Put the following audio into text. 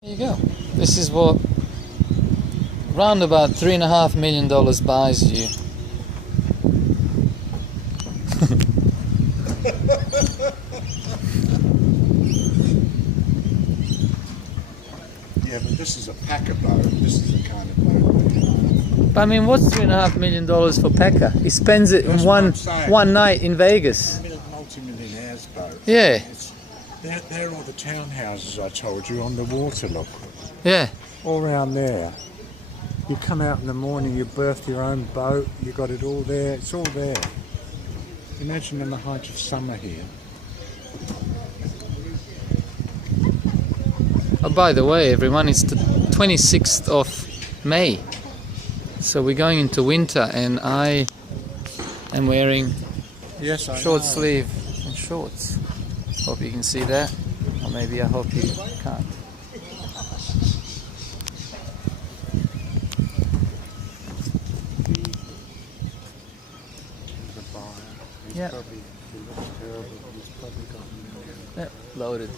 There you go. This is what round about $3.5 million buys you. Yeah, but this is a packer boat. This is the kind of boat. But I mean, what's $3.5 million for Pekka? He spends it in one night in Vegas. I mean, a multi-millionaire's boat. Yeah. They're all the townhouses I told you on the water, look. Yeah. All around there. You come out in the morning, you berth your own boat, you got it all there, it's all there. Imagine in the height of summer here. Oh, by the way, everyone, it's the 26th of May. So we're going into winter and I am wearing short sleeve and shorts. Hope you can see that. Or maybe I hope you can't. Yeah. Yep, loaded.